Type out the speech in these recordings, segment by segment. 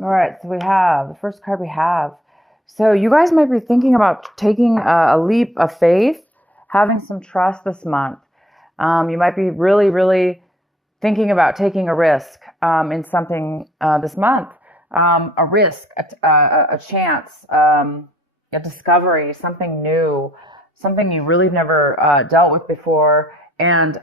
All right, so we have the first card we have. So you guys might be thinking about taking a leap of faith, having some trust this month. You might be really, really thinking about taking a risk in something this month. A risk, a chance, a discovery, something new, something you really never dealt with before. And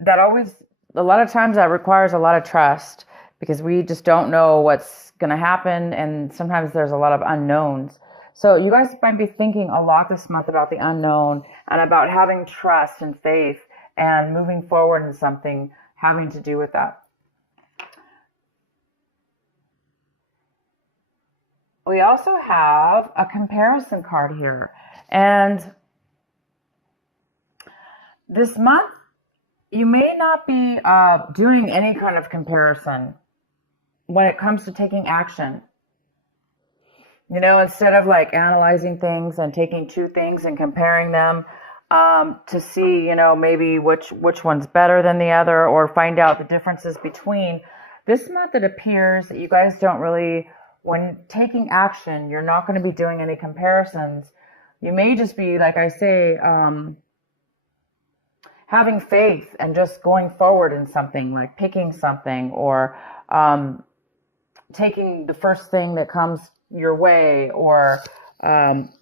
that always, a lot of times that requires a lot of trust because we just don't know what's going to happen. And sometimes there's a lot of unknowns. So you guys might be thinking a lot this month about the unknown and about having trust and faith and moving forward in something having to do with that. We also have a comparison card here. And this month, you may not be doing any kind of comparison when it comes to taking action. Instead of like analyzing things and taking two things and comparing them to see, maybe which one's better than the other or find out the differences between. This month it appears that you guys don't really, when taking action, you're not going to be doing any comparisons. You may just be, like I say, having faith and just going forward in something, like picking something or taking the first thing that comes your way or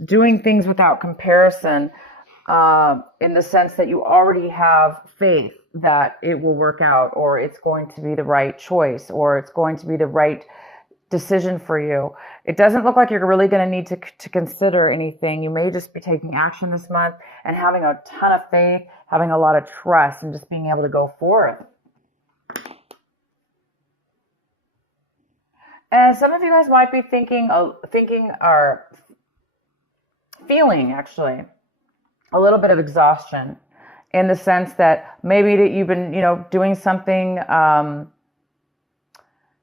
doing things without comparison in the sense that you already have faith that it will work out or it's going to be the right choice or it's going to be the right decision for you. It doesn't look like you're really going to need to consider anything. You may just be taking action this month and having a ton of faith, having a lot of trust, and just being able to go forth. And some of you guys might be thinking or feeling actually a little bit of exhaustion in the sense that maybe that you've been, doing something,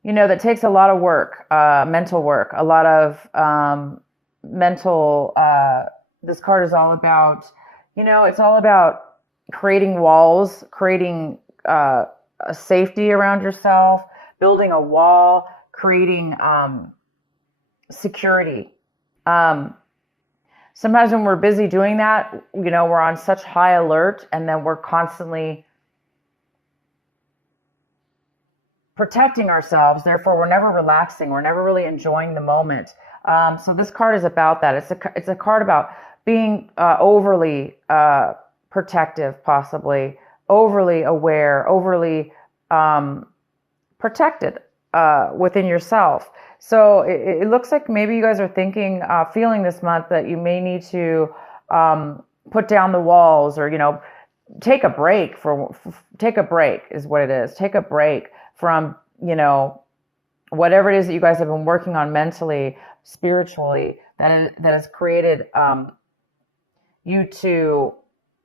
that takes a lot of work, mental work, a lot of mental. This card is all about, it's all about creating walls, creating a safety around yourself, building a wall, creating security. Sometimes when we're busy doing that, we're on such high alert and then we're constantly protecting ourselves. Therefore, we're never relaxing. We're never really enjoying the moment. So this card is about that. It's a card about being overly protective, possibly overly aware, overly protected within yourself. So it looks like maybe you guys are thinking, feeling this month that you may need to put down the walls or, take a break take a break is what it is. Take a break from, whatever it is that you guys have been working on mentally, spiritually, that has created you to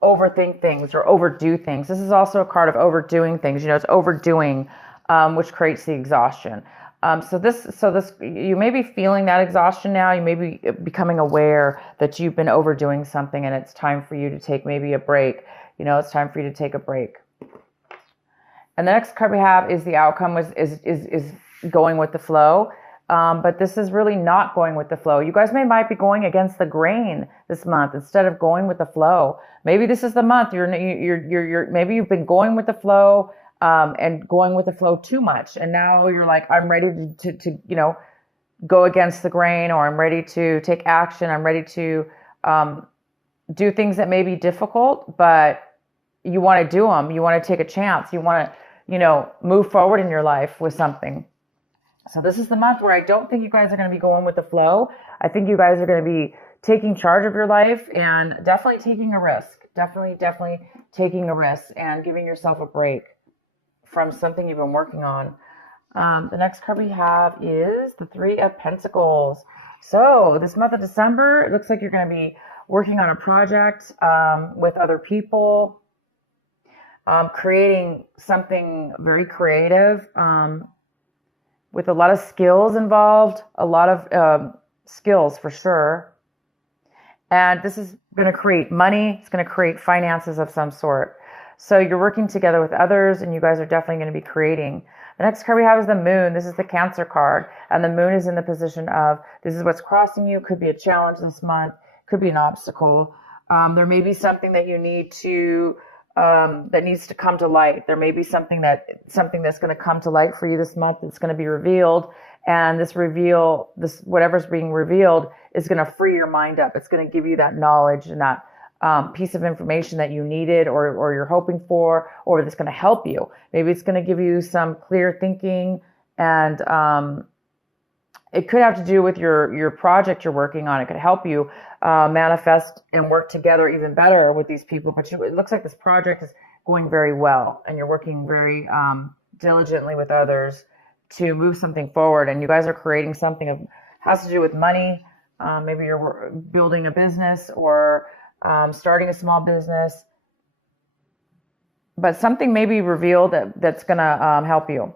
overthink things or overdo things. This is also a card of overdoing things. It's overdoing, which creates the exhaustion. So this, you may be feeling that exhaustion now. You may be becoming aware that you've been overdoing something, and it's time for you to take maybe a break. It's time for you to take a break. And the next card we have is the outcome is going with the flow. But this is really not going with the flow. You guys might be going against the grain this month instead of going with the flow. Maybe this is the month maybe you've been going with the flow and going with the flow too much, and now you're like, I'm ready to go against the grain, or I'm ready to take action. I'm ready to do things that may be difficult, but you want to do them. You want to take a chance. You want to move forward in your life with something. So this is the month where I don't think you guys are going to be going with the flow. I think you guys are going to be taking charge of your life and definitely taking a risk. Definitely taking a risk and giving yourself a break from something you've been working on. The next card we have is the Three of Pentacles. So this month of December, it looks like you're going to be working on a project with other people, creating something very creative, with a lot of skills involved, a lot of skills for sure. And this is going to create money. It's going to create finances of some sort. So you're working together with others, and you guys are definitely going to be creating. The next card we have is the moon. This is the Cancer card, and the moon is in the position of, this is what's crossing you. Could be a challenge this month, could be an obstacle. There may be something that you need to, that needs to come to light. There may be something that's going to come to light for you this month. It's going to be revealed, and this whatever's being revealed is going to free your mind up. It's going to give you that knowledge and that piece of information that you needed or you're hoping for, or that's going to help you. Maybe it's going to give you some clear thinking, and it could have to do with your project you're working on. It could help you manifest and work together even better with these people. But it looks like this project is going very well, and you're working very diligently with others to move something forward. And you guys are creating something that has to do with money. Maybe you're building a business or starting a small business, but something may be revealed that's going to help you.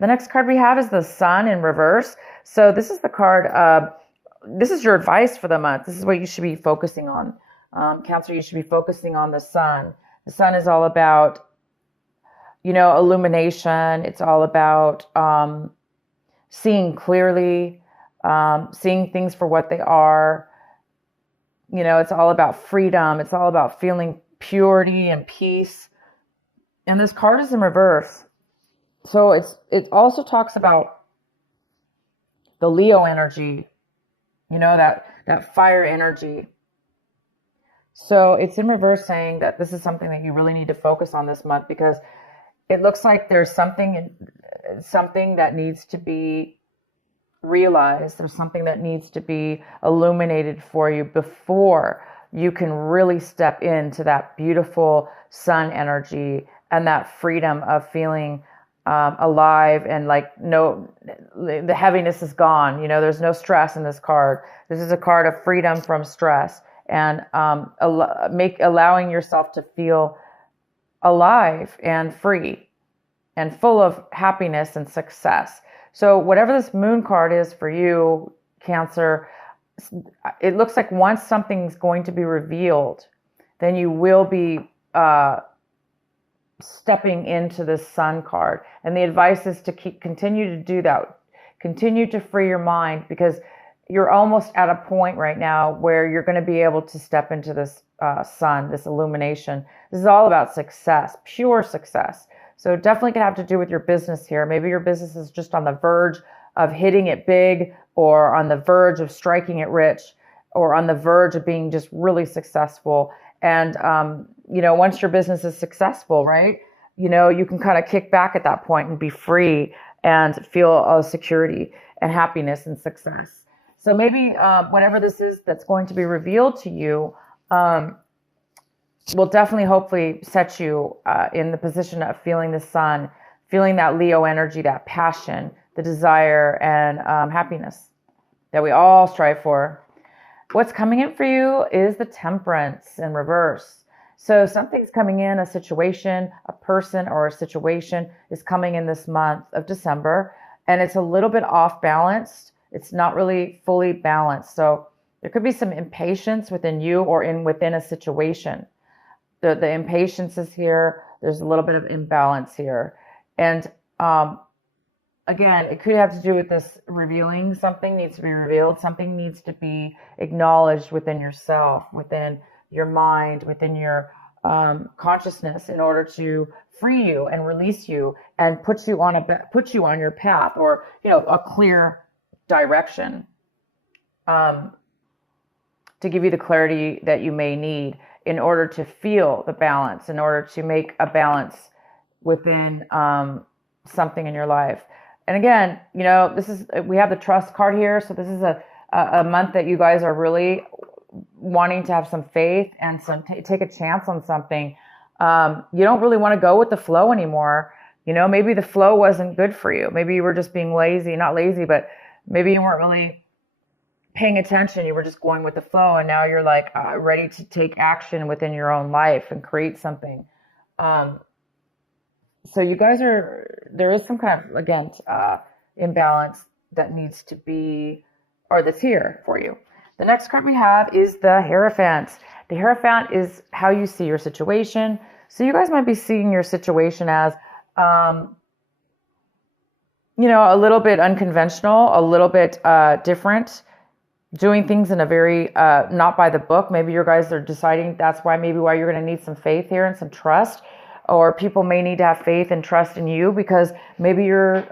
The next card we have is the Sun in reverse. So this is the card, this is your advice for the month. This is what you should be focusing on. Cancer, you should be focusing on the Sun. The Sun is all about, illumination. It's all about seeing clearly, seeing things for what they are. It's all about freedom. It's all about feeling purity and peace. And this card is in reverse. So it also talks about the Leo energy, that fire energy. So it's in reverse, saying that this is something that you really need to focus on this month, because it looks like there's something that needs to be realized. There's something that needs to be illuminated for you before you can really step into that beautiful sun energy and that freedom of feeling alive, and the heaviness is gone. There's no stress in this card. This is a card of freedom from stress, and allowing yourself to feel alive and free and full of happiness and success. So whatever this moon card is for you, Cancer, it looks like once something's going to be revealed, then you will be stepping into this sun card. And the advice is to continue to do that. Continue to free your mind, because you're almost at a point right now where you're going to be able to step into this sun, this illumination. This is all about success, pure success. So definitely can have to do with your business here. Maybe your business is just on the verge of hitting it big, or on the verge of striking it rich, or on the verge of being just really successful. And, once your business is successful, right, you can kind of kick back at that point and be free and feel security and happiness and success. So maybe whatever this is that's going to be revealed to you will definitely, hopefully, set you in the position of feeling the sun, feeling that Leo energy, that passion, the desire, and happiness that we all strive for. What's coming in for you is the Temperance in reverse. So something's coming in, a situation, a person or a situation is coming in this month of December, and it's a little bit off balanced. It's not really fully balanced. So there could be some impatience within you or within a situation. The impatience is here. There's a little bit of imbalance here. And again, it could have to do with this revealing. Something needs to be revealed. Something needs to be acknowledged within yourself, within your mind, within your consciousness, in order to free you and release you and put you on your path, or a clear direction, to give you the clarity that you may need in order to feel the balance, in order to make a balance within something in your life. And again, we have the Trust card here. So this is a month that you guys are really wanting to have some faith and take a chance on something. You don't really want to go with the flow anymore. Maybe the flow wasn't good for you. Maybe you were just being lazy, not lazy, but maybe you weren't really paying attention. You were just going with the flow, and now you're ready to take action within your own life and create something. So you guys there is some kind of, again, imbalance that needs to be, or that's here for you. The next card we have is the Hierophant. The Hierophant is how you see your situation. So you guys might be seeing your situation as, a little bit unconventional, a little bit different, doing things in a very not by the book. Maybe you guys are deciding that's why you're going to need some faith here and some trust, or people may need to have faith and trust in you because maybe you're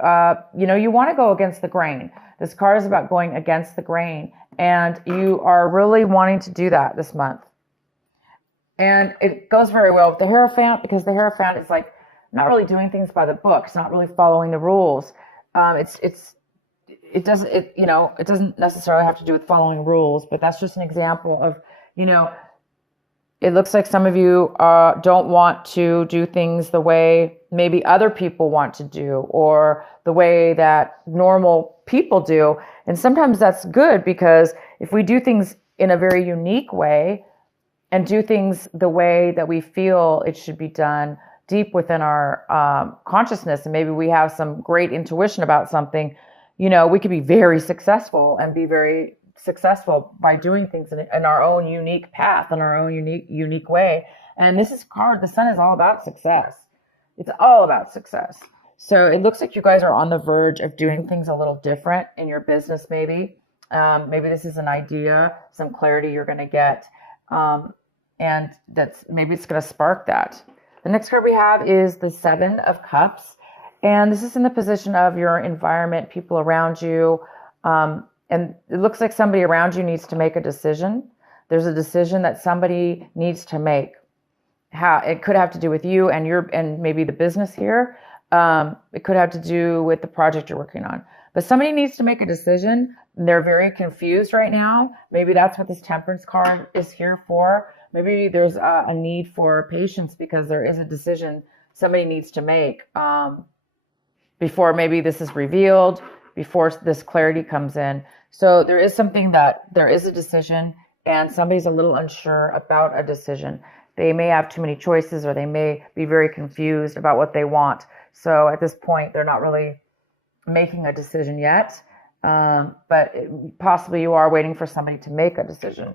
you want to go against the grain. This card is about going against the grain, and you are really wanting to do that this month. And it goes very well with the Hierophant because the Hierophant is like not really doing things by the book. It's not really following the rules. It doesn't necessarily have to do with following rules, but that's just an example of, it looks like some of you don't want to do things the way maybe other people want to do or the way that normal people do. And sometimes that's good because if we do things in a very unique way and do things the way that we feel it should be done deep within our consciousness, and maybe we have some great intuition about something, we could be very successful and be very successful by doing things in our own unique path, in our own unique way. And this is card, the Sun is all about success. It's all about success. So it looks like you guys are on the verge of doing things a little different in your business, maybe. Maybe this is an idea, some clarity you're going to get. And maybe it's going to spark that. The next card we have is the Seven of Cups. And this is in the position of your environment, people around you. And it looks like somebody around you needs to make a decision. There's a decision that somebody needs to make. It could have to do with you and maybe the business here. It could have to do with the project you're working on. But somebody needs to make a decision. They're very confused right now. Maybe that's what this Temperance card is here for. Maybe there's a need for patience because there is a decision somebody needs to make before maybe this is revealed, before this clarity comes in. So there is a decision and somebody's a little unsure about a decision. They may have too many choices or they may be very confused about what they want. So at this point, they're not really making a decision yet, but possibly you are waiting for somebody to make a decision.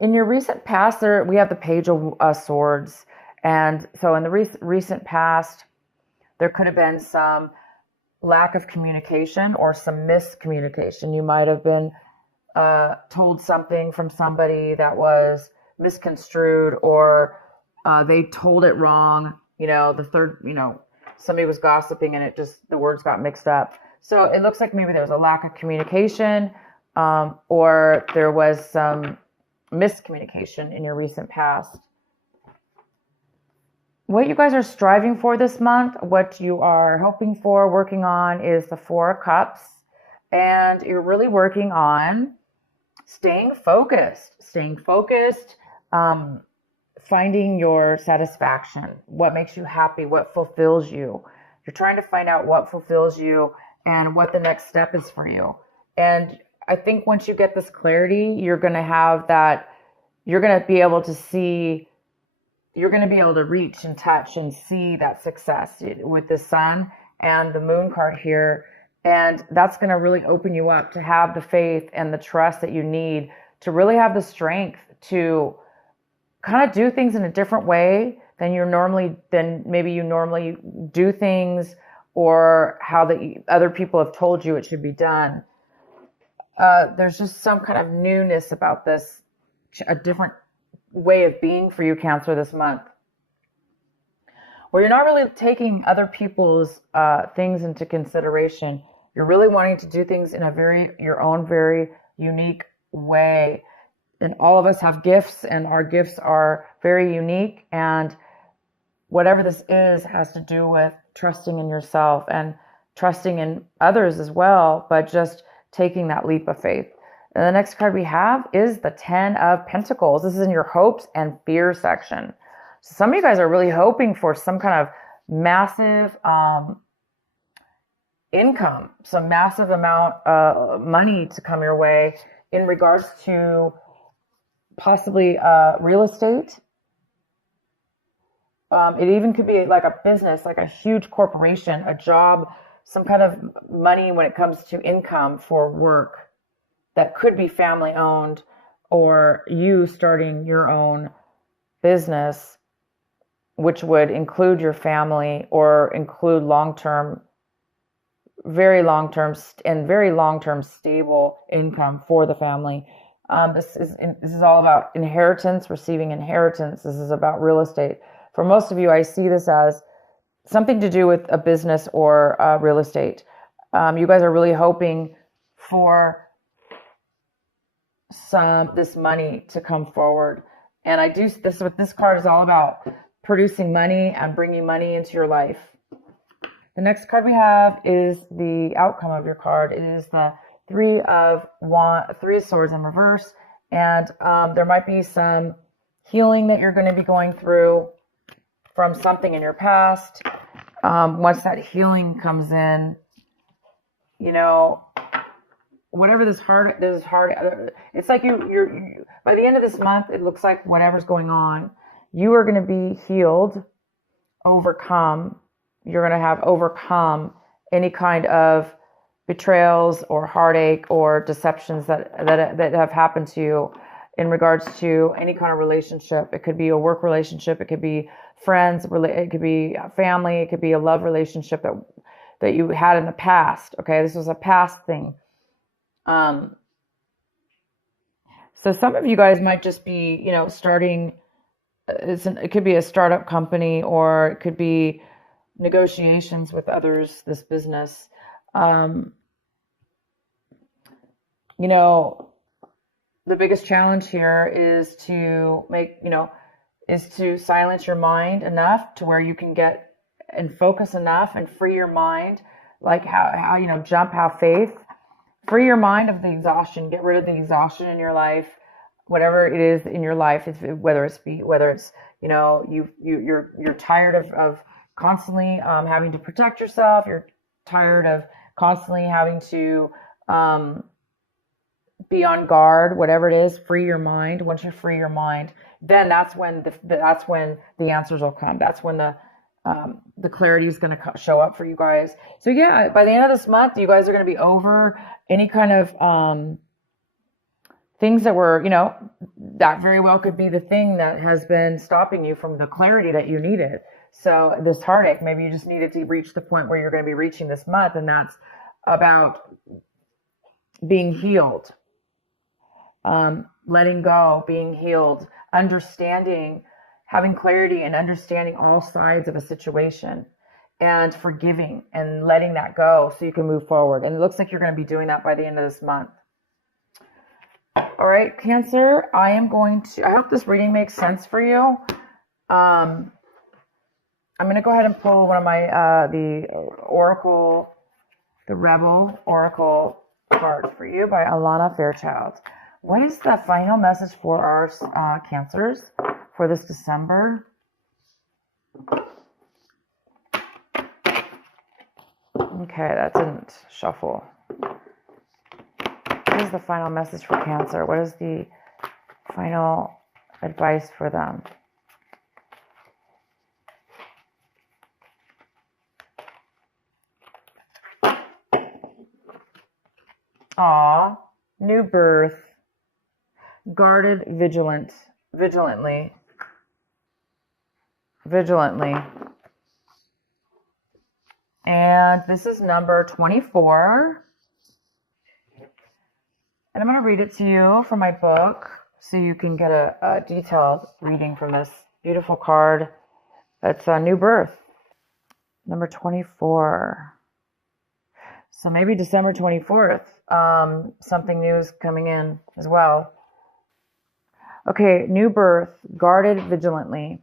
In your recent past, we have the Page of Swords. And so in the recent past, there could have been some lack of communication or some miscommunication. You might have been told something from somebody that was misconstrued, or they told it wrong. Somebody was gossiping and the words got mixed up. So it looks like maybe there was a lack of communication, or there was some miscommunication in your recent past. What you guys are striving for this month, what you are hoping for, working on, is the Four of Cups. And you're really working on staying focused, finding your satisfaction, what makes you happy, what fulfills you. You're trying to find out what fulfills you and what the next step is for you. And I think once you get this clarity, you're going to be able to reach and touch and see that success with the Sun and the Moon card here. And that's going to really open you up to have the faith and the trust that you need to really have the strength to kind of do things in a different way than maybe you normally do things, or how the other people have told you it should be done. There's just some kind of newness about this, a different way of being for you, Cancer, this month, where you're not really taking other people's things into consideration. You're really wanting to do things in your own very unique way. And all of us have gifts, and our gifts are very unique. And whatever this is has to do with trusting in yourself and trusting in others as well, but just taking that leap of faith. And the next card we have is the Ten of Pentacles. This is in your hopes and fears section. So some of you guys are really hoping for some kind of massive income, some massive amount of money to come your way in regards to possibly real estate. It even could be like a business, like a huge corporation, a job, some kind of money when it comes to income for work that could be family owned, or you starting your own business. which would include your family or include long-term, very long-term and very long-term stable income for the family. This is all about inheritance, receiving inheritance. This is about real estate. For most of you, I see this as something to do with a business or real estate. You guys are really hoping for this money to come forward. And this what this card is all about, producing money and bringing money into your life. The next card we have is the outcome of your card. It is the Three of Swords in reverse. And there might be some healing that you're going to be going through from something in your past. Once that healing comes in, you know, whatever this hard, it's like you're by the end of this month, it looks like whatever's going on, you are going to be healed, overcome. You're going to have overcome any kind of betrayals or heartache or deceptions that have happened to you in regards to any kind of relationship. It could be a work relationship, it could be friends, it could be family, it could be a love relationship that you had in the past. Okay, this was a past thing. So some of you guys might just be, you know, starting. It could be a startup company, or it could be negotiations with others. This business, you know, the biggest challenge here is to silence your mind enough to where you can get and focus enough and free your mind, like how you know, have faith, free your mind of the exhaustion, get rid of the exhaustion in your life, whatever it is in your life, whether it's you know, you're tired of constantly having to protect yourself, you're tired of constantly having to be on guard, whatever it is, free your mind. Once you free your mind, then that's when the answers will come. That's when the clarity is going to show up for you guys. So yeah, by the end of this month, you guys are going to be over any kind of things that were, you know, that very well could be the thing that has been stopping you from the clarity that you needed. So this heartache, maybe you just needed to reach the point where you're going to be reaching this month, and that's about being healed, letting go, being healed, understanding, having clarity and understanding all sides of a situation, and forgiving and letting that go so you can move forward. And it looks like you're going to be doing that by the end of this month. All right, Cancer, I hope this reading makes sense for you. I'm going to go ahead and pull one of my, the Rebel Oracle card for you by Alana Fairchild. What is the final message for our Cancers for this December? Okay, that didn't shuffle. What is the final message for Cancer? What is the final advice for them? Aw, new birth, guarded, vigilantly. And this is number 24. And I'm going to read it to you from my book so you can get a detailed reading from this beautiful card. It's a new birth, number 24. So maybe December 24th, something new is coming in as well. Okay, new birth, guarded vigilantly.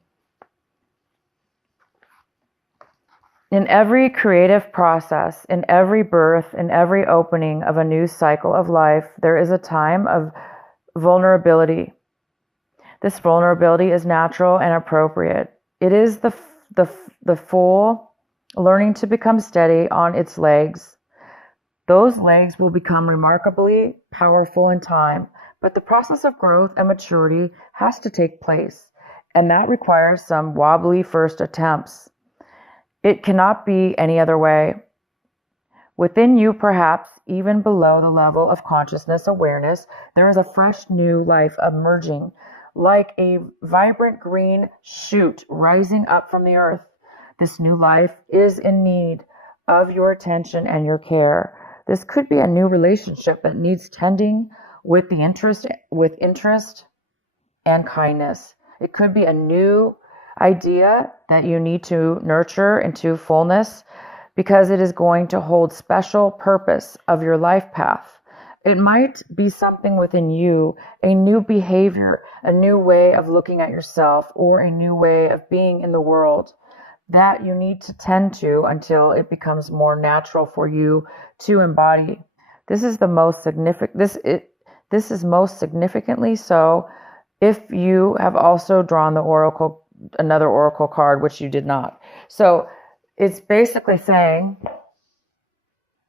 In every creative process, in every birth, in every opening of a new cycle of life, there is a time of vulnerability. This vulnerability is natural and appropriate. It is the fool learning to become steady on its legs. Those legs will become remarkably powerful in time, but the process of growth and maturity has to take place, and that requires some wobbly first attempts. It cannot be any other way. Within you, perhaps even below the level of consciousness awareness, there is a fresh new life emerging like a vibrant green shoot rising up from the earth. This new life is in need of your attention and your care. This could be a new relationship that needs tending with interest and kindness. It could be a new idea that you need to nurture into fullness because it is going to hold special purpose of your life path. It might be something within you, a new behavior, a new way of looking at yourself, or a new way of being in the world that you need to tend to until it becomes more natural for you to embody. This is the most significant this is most significantly so if you have also drawn another oracle card, which you did not. So it's basically saying,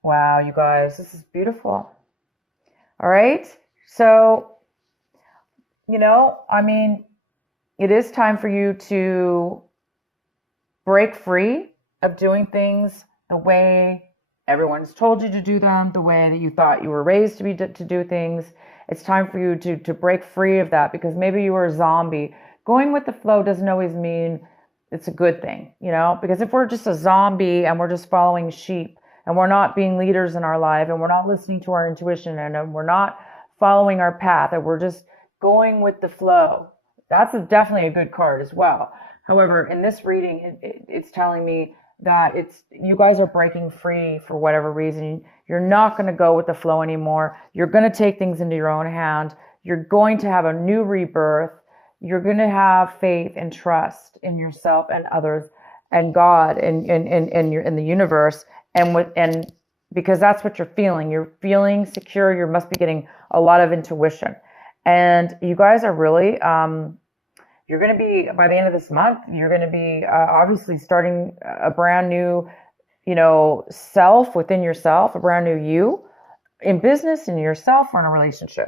wow, you guys, this is beautiful. All right. So, it is time for you to break free of doing things the way everyone's told you to do them, the way that you thought you were raised to do things. It's time for you to break free of that, because maybe you were a zombie. Going with the flow doesn't always mean it's a good thing, because if we're just a zombie and we're just following sheep and we're not being leaders in our life and we're not listening to our intuition and we're not following our path and we're just going with the flow, that's definitely a good card as well. However, in this reading, it's telling me that you guys are breaking free for whatever reason. You're not going to go with the flow anymore. You're going to take things into your own hand. You're going to have a new rebirth. You're going to have faith and trust in yourself and others and God and in the universe, and because that's what you're feeling. You're feeling secure. You must be getting a lot of intuition, and you guys are really. You're going to be, by the end of this month, you're going to be obviously starting a brand new, self within yourself, a brand new you in business, in yourself, or in a relationship.